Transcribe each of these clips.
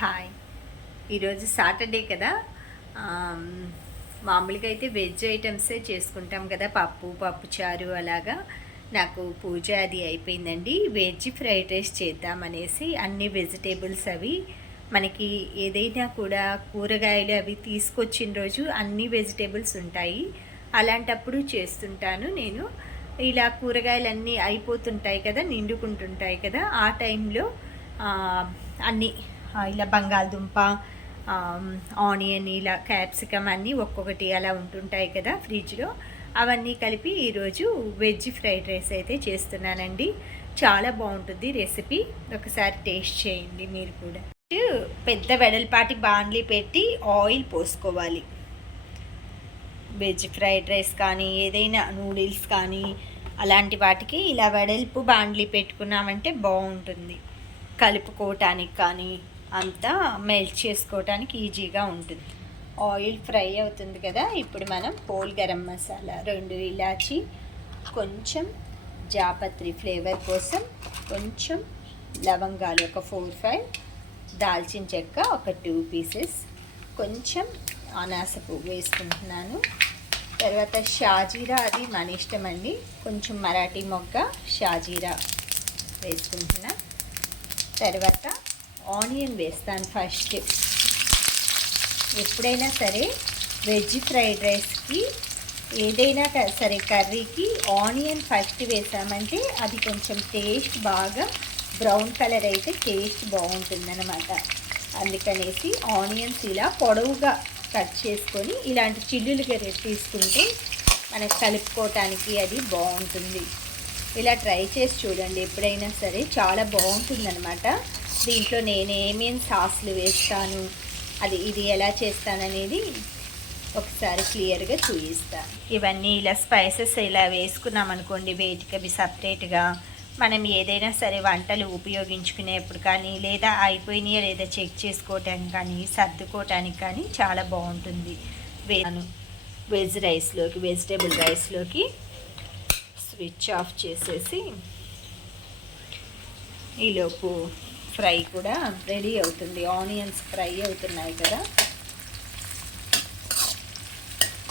Hi. ఈరోజు Saturday కదా. మామూలుగా అయితే వెజ్ ఐటమ్సే చేసుకుంటాం కదా, పప్పుచారు అలాగా. నాకు పూజ అది అయిపోయిందండి. వెజ్ ఫ్రైడ్ రైస్ చేద్దామనేసి అన్ని వెజిటేబుల్స్ అవి మనకి ఏదైనా కూడా కూరగాయలు అవి తీసుకొచ్చిన రోజు అన్ని వెజిటేబుల్స్ ఉంటాయి. అలాంటప్పుడు చేస్తుంటాను నేను. ఇలా కూరగాయలన్నీ అయిపోతుంటాయి కదా, నిండుకుంటుంటాయి కదా, ఆ టైంలో అన్నీ ఇలా బంగాళదుంప, ఆనియన్, ఇలా క్యాప్సికమ్ అన్నీ ఒక్కొక్కటి అలా ఉంటుంటాయి కదా ఫ్రిడ్జ్లో. అవన్నీ కలిపి ఈరోజు వెజ్ ఫ్రైడ్ రైస్ అయితే చేస్తున్నానండి. చాలా బాగుంటుంది రెసిపీ, ఒకసారి టేస్ట్ చేయండి మీరు కూడా. పెద్ద వెడల్పాటి బాండ్లీ పెట్టి ఆయిల్ పోసుకోవాలి. వెజ్ ఫ్రైడ్ రైస్ కానీ ఏదైనా నూడిల్స్ కానీ అలాంటి వాటికి ఇలా వెడల్పు బాండ్లీ పెట్టుకున్నామంటే బాగుంటుంది. కలుపుకోవటానికి కానీ అంతా మెల్ట్ చేసుకోవటానికి ఈజీగా ఉంటుంది. ఆయిల్ ఫ్రై అవుతుంది కదా, ఇప్పుడు మనం హోల్ గరం మసాలా, 2 ఇలాచి, కొంచెం జాపత్రి ఫ్లేవర్ కోసం, కొంచెం లవంగాలు ఒక 4-5, దాల్చిన చెక్క ఒక 2 పీసెస్, కొంచెం అనాస పువ్వు వేసుకుంటున్నాను. తర్వాత షాజీరా, అది మన ఇష్టం అండి, కొంచెం మరాఠీ మొగ్గ షాజీరా వేసుకుంటున్నా. తర్వాత ఆనియన్ వేస్తాను ఫస్ట్. ఎప్పుడైనా సరే వెజ్ ఫ్రైడ్ రైస్కి ఏదైనా సరే కర్రీకి ఆనియన్ ఫస్ట్ వేసామంటే అది కొంచెం టేస్ట్ బాగా బ్రౌన్ కలర్ అయితే టేస్ట్ బాగుంటుందన్నమాట. అందుకనేసి ఆనియన్స్ ఇలా పొడవుగా కట్ చేసుకొని ఇలాంటి చిల్లులుగా తీసుకుంటే మనకు కలుపుకోవటానికి అది బాగుంటుంది. ఇలా ట్రై చేసి చూడండి ఎప్పుడైనా సరే, చాలా బాగుంటుందన్నమాట. దీంట్లో నేను ఏమేమి సాస్లు వేస్తాను, ఇది ఎలా చేస్తాననేది ఒకసారి క్లియర్గా చూపిస్తాను. ఇవన్నీ ఇలా స్పైసెస్ ఇలా వేసుకున్నాం అనుకోండి, వేటికి అవి సపరేట్గా మనం ఏదైనా సరే వంటలు ఉపయోగించుకునేప్పుడు కానీ, లేదా అయిపోయినాయా లేదా చెక్ చేసుకోవటానికి కానీ, సర్దుకోవటానికి కానీ చాలా బాగుంటుంది. వెజ్ రైస్లోకి, వెజిటేబుల్ రైస్లోకి స్విచ్ ఆఫ్ చేసేసి ఈలోపు ఫ్రై కూడా రెడీ అవుతుంది. ఆనియన్స్ ఫ్రై అవుతున్నాయి కదా,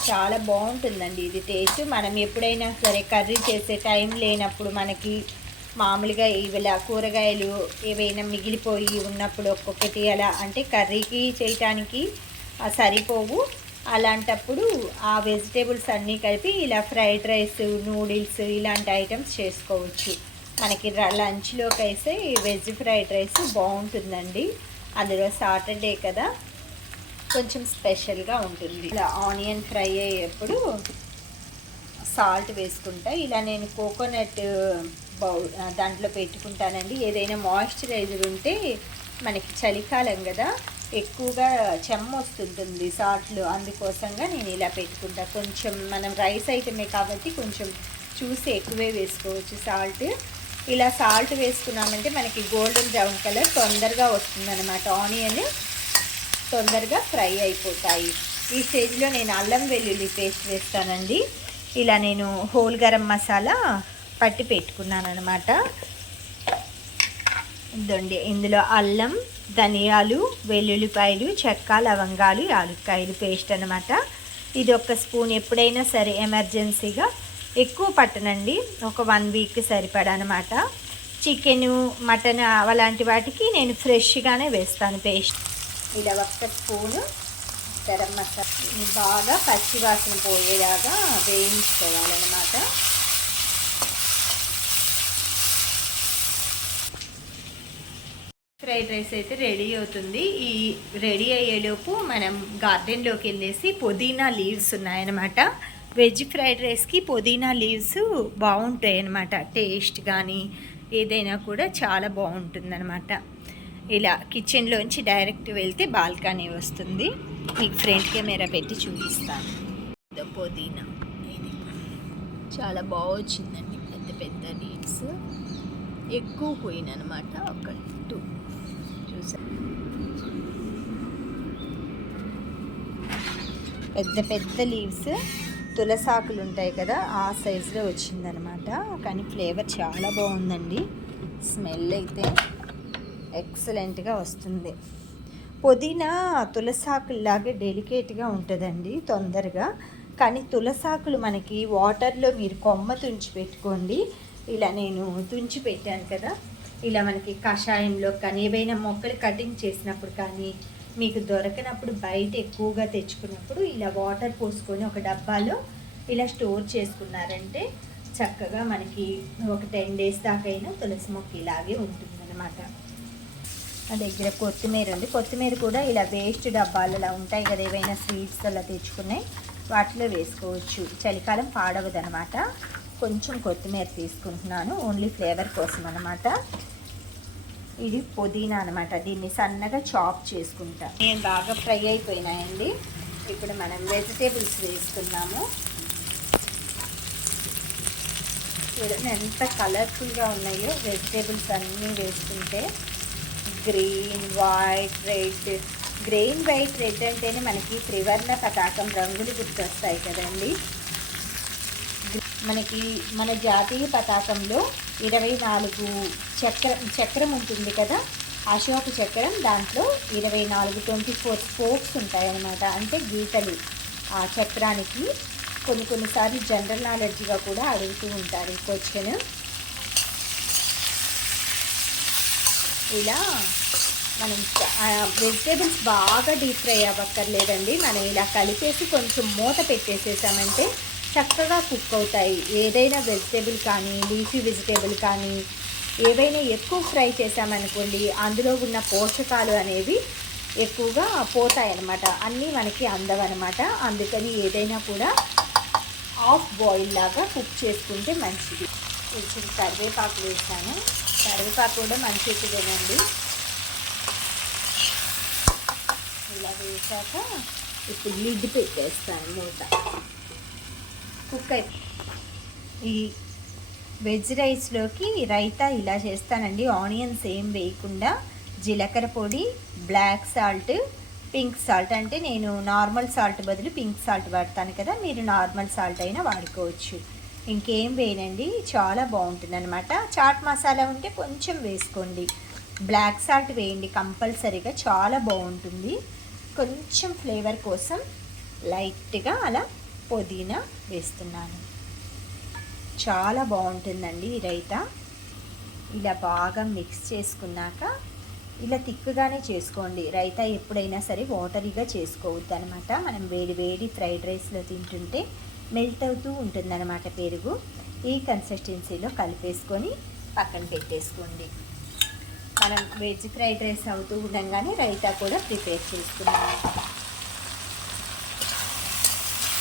చాలా బాగుంటుందండి ఇది టేస్ట్. మనం ఎప్పుడైనా సరే కర్రీ చేసే టైం లేనప్పుడు, మనకి మామూలుగా ఇలా కూరగాయలు ఏవైనా మిగిలిపోయి ఉన్నప్పుడు ఒక్కొక్కటి అలా అంటే కర్రీకి చేయటానికి సరిపోవు. అలాంటప్పుడు ఆ వెజిటేబుల్స్ అన్నీ కలిపి ఇలా ఫ్రైడ్ రైస్, నూడిల్స్ ఇలాంటి ఐటమ్స్ చేసుకోవచ్చు. మనకి లంచ్లోకి అయితే వెజ్ ఫ్రైడ్ రైస్ బాగుంటుందండి. అందులో సాటర్డే కదా, కొంచెం స్పెషల్గా ఉంటుంది. ఇలా ఆనియన్ ఫ్రై అయ్యేప్పుడు సాల్ట్ వేసుకుంటా. ఇలా నేను కోకోనట్ బౌల్ దాంట్లో పెట్టుకుంటానండి. ఏదైనా మాయిశ్చరైజర్ ఉంటే, మనకి చలికాలం కదా ఎక్కువగా చెమ్మ వస్తుంటుంది సాల్ట్లు, అందుకోసంగా నేను ఇలా పెట్టుకుంటా. కొంచెం మనం రైస్ ఐటమే కాబట్టి కొంచెం చూసి ఎక్కువే వేసుకోవచ్చు సాల్ట్. ఇలా సాల్ట్ వేసుకున్నామంటే మనకి గోల్డెన్ బ్రౌన్ కలర్ తొందరగా వస్తుందన్నమాట. ఆనియన్ తొందరగా ఫ్రై అయిపోతాయి. ఈ స్టేజ్లో నేను అల్లం వెల్లుల్లి పేస్ట్ వేస్తానండి. ఇలా నేను హోల్ గరం మసాలా పట్టి పెట్టుకున్నాను అనమాట. ఇదండి, ఇందులో అల్లం, ధనియాలు, వెల్లుల్లిపాయలు, చెక్క, లవంగాలు, యాలక్కాయలు పేస్ట్ అనమాట. ఇది 1 స్పూన్. ఎప్పుడైనా సరే ఎమర్జెన్సీగా ఎక్కువ పట్టనండి, ఒక 1 వీక్ సరిపడా అనమాట. చికెను, మటన్ అలాంటి వాటికి నేను ఫ్రెష్గానే వేస్తాను పేస్ట్. ఇలా 1 స్పూను గరం మసాలా బాగా పచ్చివాసన పోయేలాగా వేయించుకోవాలన్నమాట. ఫ్రైడ్ రైస్ అయితే రెడీ అవుతుంది. ఈ రెడీ అయ్యేలోపు మనం గార్డెన్లోకి వెళ్ళేసి పుదీనా లీవ్స్ ఉన్నాయన్నమాట. వెజ్ ఫ్రైడ్ రైస్కి పుదీనా లీవ్స్ బాగుంటాయి అన్నమాట. టేస్ట్ కానీ ఏదైనా కూడా చాలా బాగుంటుందన్నమాట. ఇలా కిచెన్లోంచి డైరెక్ట్ వెళ్తే బాల్కనీ వస్తుంది. మీకు ఫ్రంట్ కెమెరా పెట్టి చూపిస్తాను. పుదీనా ఇది చాలా బాగా వచ్చిందండి. పెద్ద పెద్ద లీవ్స్ ఎక్కువ పోయినమాట. ఒక 2 చూసా, పెద్ద పెద్ద లీవ్స్, తులసాకులు ఉంటాయి కదా ఆ సైజులో వచ్చిందనమాట. కానీ ఫ్లేవర్ చాలా బాగుందండి. స్మెల్ అయితే ఎక్సలెంట్గా వస్తుంది. పుదీనా తులసాకుల్లాగే డెలికేట్గా ఉంటుందండి తొందరగా. కానీ తులసాకులు మనకి వాటర్లో మీరు కొమ్మ తుంచి పెట్టుకోండి. ఇలా నేను తుంచి పెట్టాను కదా, ఇలా మనకి కషాయంలో కానీ ఏవైనా మొక్కలు కటింగ్ చేసినప్పుడు కానీ మీకు దొరకనప్పుడు బయట ఎక్కువగా తెచ్చుకున్నప్పుడు ఇలా వాటర్ పోసుకొని ఒక డబ్బాలో ఇలా స్టోర్ చేసుకున్నారంటే చక్కగా మనకి ఒక 10 days దాకైనా తులసి మొక్క ఇలాగే ఉంటుందన్నమాట. నా దగ్గర కొత్తిమీర ఉంది. కొత్తిమీర కూడా ఇలా వేస్ట్ డబ్బాలు అలా ఉంటాయి కదా, ఏవైనా స్వీట్స్ అలా తెచ్చుకున్నాయి వాటిలో వేసుకోవచ్చు. చలికాలం పాడవదు అనమాట. కొంచెం కొత్తిమీర తీసుకుంటున్నాను ఓన్లీ ఫ్లేవర్ కోసం అనమాట. ఇది పుదీనా అనమాట. దీన్ని సన్నగా చాప్ చేసుకుంటా. నేను బాగా ఫ్రై అయిపోయినాయండి. ఇప్పుడు మనం వెజిటేబుల్స్ వేసుకున్నాము. చూడండి ఎంత కలర్ఫుల్గా ఉన్నాయో వెజిటేబుల్స్ అన్నీ వేసుకుంటే. Green, white, red. Green, white, red అంటేనే మనకి త్రివర్ణ పతాకం రంగులు గుర్తొస్తాయి కదండి. మనకి మన జాతీయ పతాకంలో 24 చక్రం ఉంటుంది కదా, అశోక చక్రం. దాంట్లో 24 స్పోక్స్ ఉంటాయన్నమాట, అంటే గీతలు. ఆ చక్రానికి కొన్నిసార్లు జనరల్ నాలెడ్జ్గా కూడా అడుగుతూ ఉంటారు ఈ క్వశ్చన్. ఇలా మనం వెజిటేబుల్స్ బాగా డీప్ ఫ్రై అవ్వక్కర్లేదండి. మనం ఇలా కలిపేసి కొంచెం మూత పెట్టేసేసామంటే చక్కగా కుక్ అవుతాయి. ఏదైనా వెజిటేబుల్ కానీ లీఫీ వెజిటేబుల్ కానీ ఏవైనా ఎక్కువ ఫ్రై చేసామనుకోండి, అందులో ఉన్న పోషకాలు అనేవి ఎక్కువగా పోతాయి అన్నమాట, అన్నీ మనకి అందవన్నమాట. అందుకని ఏదైనా కూడా హాఫ్ బాయిల్ లాగా కుక్ చేసుకుంటే మంచిది. కొంచెం కరివేపాకు వేసాను. కరివేపాకు కూడా మంచిది తినండి. ఇలా వేసాక ఇప్పుడు లిడ్ పెట్టేస్తాను, మూత. కుక్ అయిపోయి ఈ వెజ్ రైస్లోకి రైతా ఇలా చేస్తానండి. ఆనియన్స్ ఏం వేయకుండా జీలకర్ర పొడి, బ్లాక్ సాల్ట్, పింక్ సాల్ట్. అంటే నేను నార్మల్ సాల్ట్ బదులు పింక్ సాల్ట్ వాడతాను కదా, మీరు నార్మల్ సాల్ట్ అయినా వాడుకోవచ్చు. ఇంకేం వేయనండి, చాలా బాగుంటుంది అనమాట. చాట్ మసాలా ఉంటే కొంచెం వేసుకోండి, బ్లాక్ సాల్ట్ వేయండి కంపల్సరీగా, చాలా బాగుంటుంది. కొంచెం ఫ్లేవర్ కోసం లైట్గా అలా పుదీనా వేస్తున్నాను. చాలా బాగుంటుందండి ఈ రైతా. ఇలా బాగా మిక్స్ చేసుకున్నాక ఇలా తిక్కుగానే చేసుకోండి. రైతా ఎప్పుడైనా సరే వాటరీగా చేసుకోవద్దు అనమాట. మనం వేడి ఫ్రైడ్ రైస్లో తింటుంటే మెల్ట్ అవుతూ ఉంటుందన్నమాట పెరుగు. ఈ కన్సిస్టెన్సీలో కలిపేసుకొని పక్కన పెట్టేసుకోండి. మనం వెజ్ ఫ్రైడ్ రైస్ అవుతూ ఉండగానే రైతా కూడా ప్రిపేర్ చేసుకున్నాము.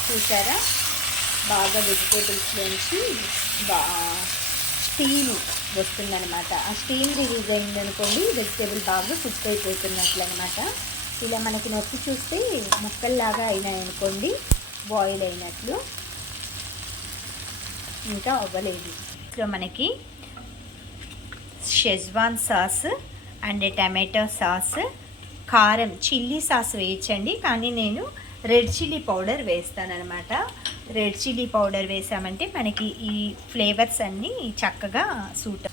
చూసారా, బాగా వెజిటేబుల్స్లోంచి స్టీమ్ వస్తుందన్నమాట. ఆ స్టీమ్ రిలీజ్ అయిందనుకోండి, వెజిటేబుల్ బాగా కుక్ అయిపోతున్నట్లు అనమాట. ఇలా మనకి నొప్పి చూస్తే ముక్కల్లాగా అయినాయనుకోండి, బాయిల్ అయినట్లు. ఇంకా అవ్వలేదు. సో మనకి schezwan sauce and tomato sauce, కారం, చిల్లీ సాస్ వేయచ్చండి. కానీ నేను రెడ్ చిల్లీ పౌడర్ వేస్తానన్నమాట. రెడ్ చిల్లీ పౌడర్ వేసామంటే మనకి ఈ ఫ్లేవర్స్ అన్నీ చక్కగా సూట్